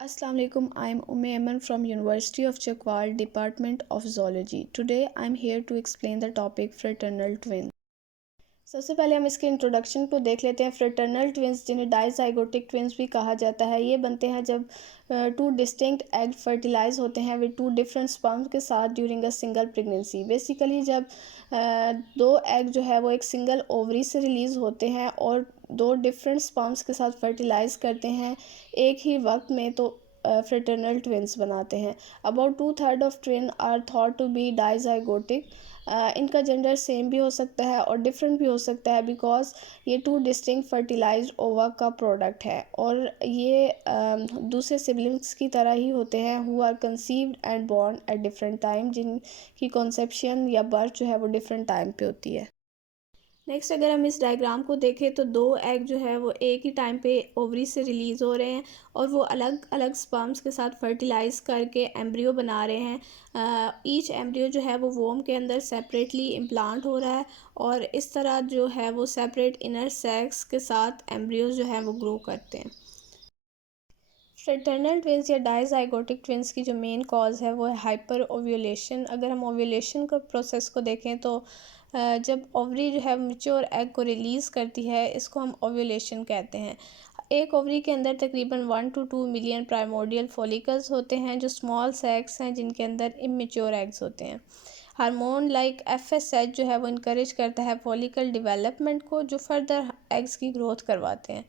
Assalamu alaikum. I'm Umme Aman from University of Chakwal, Department of Zoology. Today I'm here to explain the topic fraternal twins. सबसे पहले हम इसके introduction को देख लेते हैं। फ्रेटर्नल ट्विंस जिन्हें डाइजाइगोटिक ट्विंस भी कहा जाता है, ये बनते हैं जब टू डिस्टिंक्ट एग फर्टिलाइज होते हैं विद टू डिफरेंट स्पर्म्स के साथ during a single pregnancy. Basically जब दो एग जो है वो एक सिंगल ओवरी से रिलीज़ होते हैं और दो डिफरेंट स्पर्म्स के साथ फर्टिलाइज करते हैं एक ही वक्त में, तो फ्रेटर्नल ट्विंस बनाते हैं। About 2/3 of twin are thought to be dizygotic. इनका जेंडर सेम भी हो सकता है और डिफरेंट भी हो सकता है, बिकॉज ये टू डिस्टिंक्ट फर्टिलाइज्ड ओवा का प्रोडक्ट है और ये दूसरे सिबलिंग्स की तरह ही होते हैं who are conceived and born at different time, जिनकी कॉन्सेप्शन या बर्थ जो है वो डिफरेंट टाइम पे होती है। नेक्स्ट अगर हम इस डायग्राम को देखें तो दो एग जो है वो एक ही टाइम पे ओवरी से रिलीज़ हो रहे हैं और वो अलग अलग स्पर्म्स के साथ फर्टिलाइज करके एम्ब्रियो बना रहे हैं। ईच एम्ब्रियो जो है वो वोम के अंदर सेपरेटली इम्प्लांट हो रहा है और इस तरह जो है वो सेपरेट इनर सेक्स के साथ एम्ब्रियो जो है वो ग्रो करते हैं। फ्रेटर्नल ट्विंस या डाइजाइगोटिक ट्विंस की जो मेन कॉज है वो है हाइपर ओव्यूलेशन। अगर हम ओव्यूलेशन का प्रोसेस को देखें तो जब ओवरी जो है मैच्योर एग को रिलीज़ करती है, इसको हम ओव्यूलेशन कहते हैं। एक ओवरी के अंदर तकरीबन 1 to 2 मिलियन प्राइमोर्डियल फॉलिकल्स होते हैं जो स्मॉल सैक्स हैं जिनके अंदर इमेच्योर एग्स होते हैं। हार्मोन लाइक FSH जो है वो इनकरेज करता है फॉलिकल डेवलपमेंट को, जो फर्दर एग्स की ग्रोथ करवाते हैं।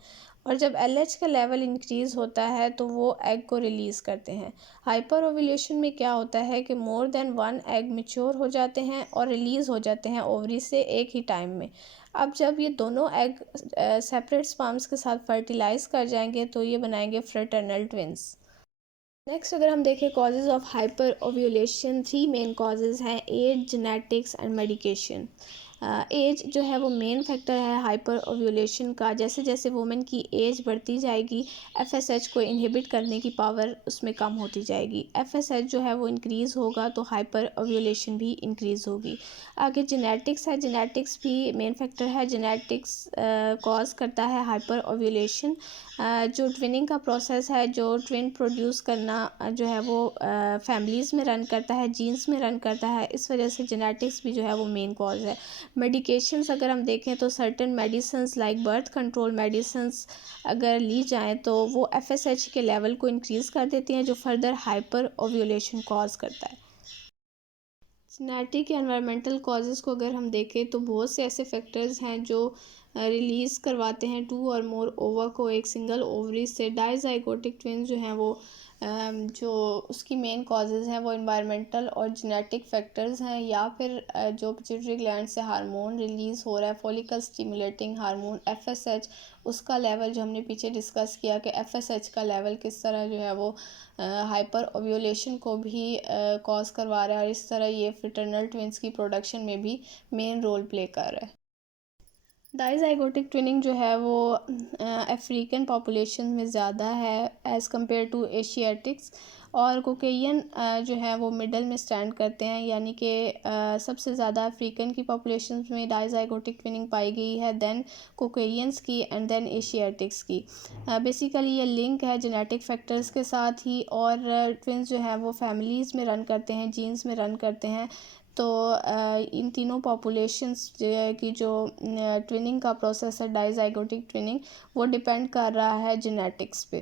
और जब LH का लेवल इंक्रीज़ होता है तो वो एग को रिलीज़ करते हैं। हाइपर ओव्यूलेशन में क्या होता है कि more than one egg mature हो जाते हैं और रिलीज़ हो जाते हैं ओवरी से एक ही टाइम में। अब जब ये दोनों एग सेपरेट स्पर्म्स के साथ फर्टिलाइज कर जाएंगे तो ये बनाएंगे फ्रेटर्नल ट्विंस। नेक्स्ट अगर हम देखें causes of hyper ovulation, 3 main causes हैं: age, genetics and medication. Age जो है वो मेन फैक्टर है हाइपर ओव्यूलेशन का। जैसे जैसे वुमेन की एज बढ़ती जाएगी, FSH को इनहिबिट करने की पावर उसमें कम होती जाएगी। FSH जो है वो इंक्रीज़ होगा तो हाइपर ओव्यूलेशन भी इंक्रीज़ होगी। आगे जेनेटिक्स है, जेनेटिक्स भी मेन फैक्टर है। जेनेटिक्स कॉज करता है हाइपर ओव्यूलेशन। जो ट्विनिंग का प्रोसेस है, जो ट्विन प्रोड्यूस करना जो है वो फैमिलीज़ में रन करता है, जीन्स में रन करता है, इस वजह से जेनेटिक्स भी जो है वो मेन कॉज है। मेडिकेशंस अगर हम देखें तो certain medicines like birth control medicines अगर ली जाएँ तो वो FSH के लेवल को इंक्रीज़ कर देती हैं, जो फर्दर हाइपर ओव्यूलेशन कॉज करता है। जेनेटिक या एनवायरमेंटल कॉजेज़ को अगर हम देखें तो बहुत से ऐसे फैक्टर्स हैं जो रिलीज़ करवाते हैं टू और मोर ओवा को एक सिंगल ओवरी से। डाइजाइगोटिक ट्विंस जो हैं वो जो उसकी मेन कॉजेज़ हैं वो एनवायरमेंटल और जेनेटिक फैक्टर्स हैं, या फिर जो पिट्यूटरी ग्लैंड से हार्मोन रिलीज़ हो रहा है, फॉलिकल स्टिमुलेटिंग हार्मोन FSH, उसका लेवल जो हमने पीछे डिस्कस किया कि FSH का लेवल किस तरह जो है वो हाइपर ओव्यूलेशन को भी कॉज करवा रहा है और इस तरह ये फ्रेटर्नल ट्विंस की प्रोडक्शन में भी मेन रोल प्ले कर रहा है। डाइजाइगोटिक ट्विनिंग जो है वो अफ्रीकन पॉपुलेशन में ज़्यादा है एज़ कम्पेयर टू एशियाटिक्स, और कोकेयन जो है वो मिडल में स्टैंड करते हैं, यानी कि सबसे ज़्यादा अफ्रीकन की पॉपुलेशन में डाइजाइगोटिक ट्विनिंग पाई गई है, देन कोकेयंस की एंड देन एशियाटिक्स की। बेसिकली ये लिंक है जेनेटिक फैक्टर्स के साथ ही, और ट्विंस जो है वो फैमिलीज़ में रन करते हैं, जीन्स में रन करते हैं। तो इन तीनों पॉपुलेशंस की जो ट्विनिंग का प्रोसेस है, डाइजाइगोटिक ट्विनिंग, वो डिपेंड कर रहा है जेनेटिक्स पे।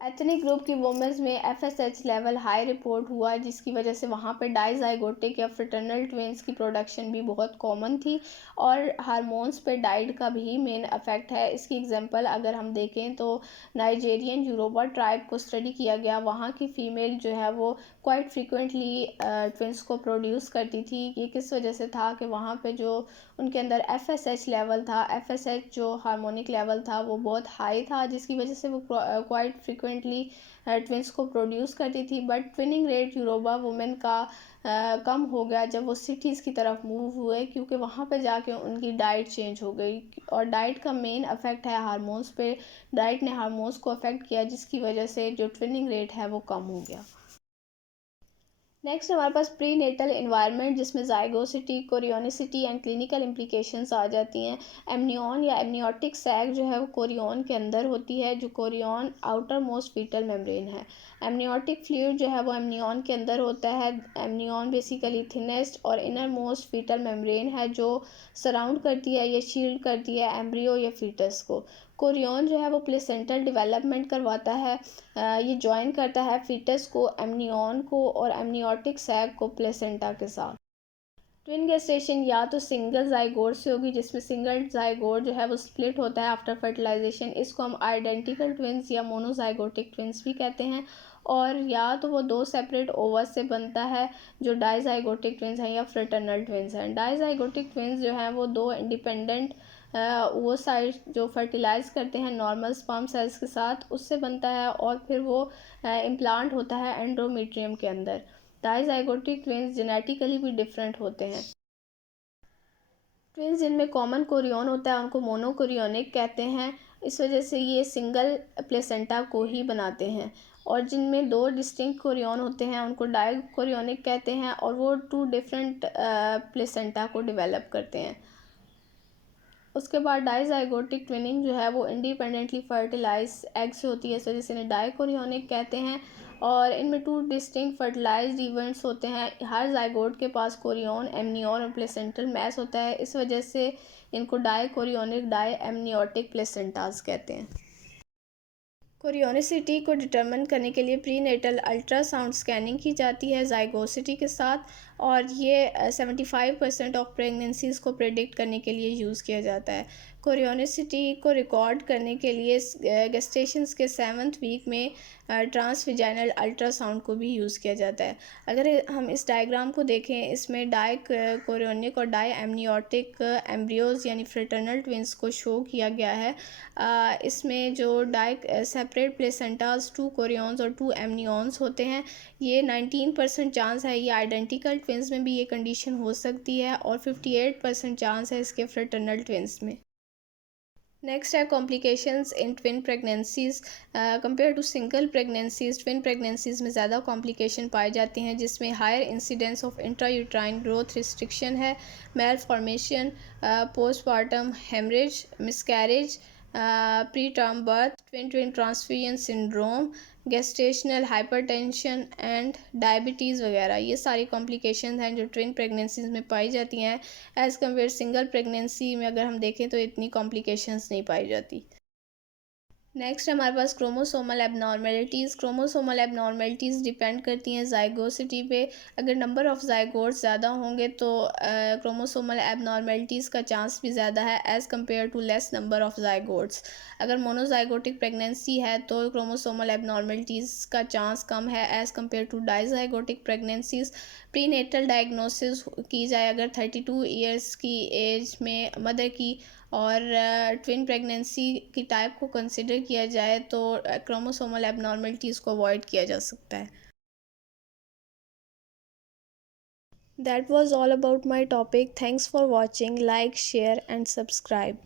एथनिक ग्रुप की वुमेंस में FSH लेवल हाई रिपोर्ट हुआ, जिसकी वजह से वहाँ पे डाइजाइगोटिक या फ्रेटर्नल ट्विंस की प्रोडक्शन भी बहुत कॉमन थी, और हार्मोन्स पे डाइट का भी मेन अफेक्ट है। इसकी एग्जांपल अगर हम देखें तो नाइजेरियन यूरोबा ट्राइब को स्टडी किया गया, वहाँ की फ़ीमेल जो है वो क्वाइट फ्रीक्वेंटली ट्विंस को प्रोड्यूस करती थी। ये किस वजह से था कि वहाँ पे जो उनके अंदर FSH लेवल था, FSH जो हार्मोनिक लेवल था वो बहुत हाई था, जिसकी वजह से वो क्वाइट फ्रिक्वेंटली ट्विंस को प्रोड्यूस करती थी। बट ट्विनिंग रेट यूरोबा वुमेन का कम हो गया जब वो सिटीज़ की तरफ मूव हुए, क्योंकि वहाँ पे जाके उनकी डाइट चेंज हो गई, और डाइट का मेन अफेक्ट है हार्मोन्स पे। डाइट ने हार्मोन्स को अफेक्ट किया, जिसकी वजह से जो ट्विनिंग रेट है वो कम हो गया। नेक्स्ट हमारे पास प्री नेटल इन्वायरमेंट, जिसमें जाइगोसिटी, कोरियोनिसिटी एंड क्लिनिकल इम्प्लिकेशंस आ जाती हैं। एमनियन या एमनियोटिक सैक जो है वो कोरियन के अंदर होती है, जो chorion outer most foetal membrane है। एमनियोटिक फ्लूइड जो है वो एमनियन के अंदर होता है। एमनियन बेसिकली थिनेस्ट और इनर मोस्ट फीटल मेम्ब्रेन है, जो सराउंड करती है या शील्ड करती है एम्ब्रियो या फीटस को। कोरियन जो है वो प्लेसेंटल डेवलपमेंट करवाता है। ये ज्वाइन करता है फीटस को, एमनियन को और एमनियोटिक सैक को प्लेसेंटा के साथ। ट्विन गेस्टेशन या तो सिंगल जाइगोट से होगी, जिसमें सिंगल जाइगोट जो है वो स्प्लिट होता है आफ्टर फर्टिलाइजेशन। इसको हम आइडेंटिकल ट्विंस या मोनोजाइगोटिक ट्विंस भी कहते हैं। और या तो वो दो सेपरेट ओवस से बनता है, जो डाइजाइगोटिक ट्विंस हैं या फ्रेटर्नल ट्विंस हैं। डाइजाइगोटिक ट्विंस जो हैं वो दो इंडिपेंडेंट वो साइड जो फर्टिलाइज करते हैं नॉर्मल स्पर्म सेल्स के साथ, उससे बनता है और फिर वो इम्प्लांट होता है एंडोमेट्रियम के अंदर। डाइजाइगोटिक ट्विंस जेनेटिकली भी डिफरेंट होते हैं। ट्विंस जिनमें कॉमन कोरियन होता है उनको मोनोकोरियोनिक कहते हैं। इस वजह से ये सिंगल प्लेसेंटा को ही बनाते हैं। और जिनमें दो डिस्टिंक्ट कोरियन होते हैं उनको डाई कोरियोनिक कहते हैं, और वो टू डिफरेंट प्लेसेंटा को डेवलप करते हैं। उसके बाद डाइजाइगोटिक ट्विनिंग जो है वो इंडिपेंडेंटली फर्टिलाइज एग से होती है, इस वजह से इन्हें डाइकोरियोनिक कहते हैं। और इनमें टू डिस्टिंक्ट फर्टिलाइज्ड इवेंट्स होते हैं। हर जाइगोट के पास कोरियन, एमनियोन और प्लेसेंटल मैस होता है, इस वजह से इनको डाइकोरियोनिक, डाई एमनियोटिक प्लेसेंटास कहते हैं। कोरियोनिसिटी को डिटरमिन करने के लिए प्री नेटल अल्ट्रासाउंड स्कैनिंग की जाती है जाइगोसिटी के साथ, और ये 75% ऑफ प्रेगनेंसीज़ को प्रेडिक्ट करने के लिए यूज़ किया जाता है। कोरियोनिसिटी को रिकॉर्ड करने के लिए गेस्टेशंस के 7th वीक में ट्रांसविजाइनल अल्ट्रासाउंड को भी यूज़ किया जाता है। अगर हम इस डायग्राम को देखें, इसमें डाई कोरियोनिक और डाई एमनियोटिक एम्ब्रियोज़ यानी फ्रेटर्नल ट्विंस को शो किया गया है। इसमें जो डाई सेपरेट प्लेसेंटास, 2 कोरियंस और 2 एमनियंस होते हैं। ये 19% चांस है ये आइडेंटिकल ट्विंस में भी ये कंडीशन हो सकती है, और 58% चांस है इसके फ्रेटर्नल ट्विंस में। नेक्स्ट है complications in twin pregnancies. Compare to single pregnancies, twin pregnancies में ज़्यादा कॉम्प्लिकेशन पाई जाती हैं, जिसमें higher incidence of intrauterine growth restriction है, malformation, postpartum haemorrhage, miscarriage, preterm birth, twin twin transfusion syndrome, gestational hypertension and diabetes वगैरह, ये सारी कॉम्प्लिकेशन हैं जो ट्विन प्रेगनेंसीज में पाई जाती हैं। एज़ कम्पेयर सिंगल प्रेगनेंसी में अगर हम देखें तो इतनी कॉम्प्लिकेशंस नहीं पाई जाती। नेक्स्ट हमारे पास chromosomal abnormalities. Chromosomal abnormalities depend करती हैं जाइगोसिटी पे। अगर नंबर ऑफ़ जाइगोट्स ज़्यादा होंगे तो क्रोमोसोमल एबनॉर्मेलिटीज़ का चांस भी ज़्यादा है as compare to less number of zygotes. अगर मोनोजाइगोटिक प्रेगनेंसी है तो क्रोमोसोमल एबनॉर्मेलिटीज़ का चांस कम है as compare to dizygotic pregnancies. Prenatal diagnosis की जाए अगर 32 ईयर्स की एज में मदर की, और ट्विन प्रेगनेंसी की टाइप को कंसिडर किया जाए तो क्रोमोसोमल एबनॉर्मलिटीज़ को अवॉइड किया जा सकता है। That was all about my topic. Thanks for watching. Like, share and subscribe.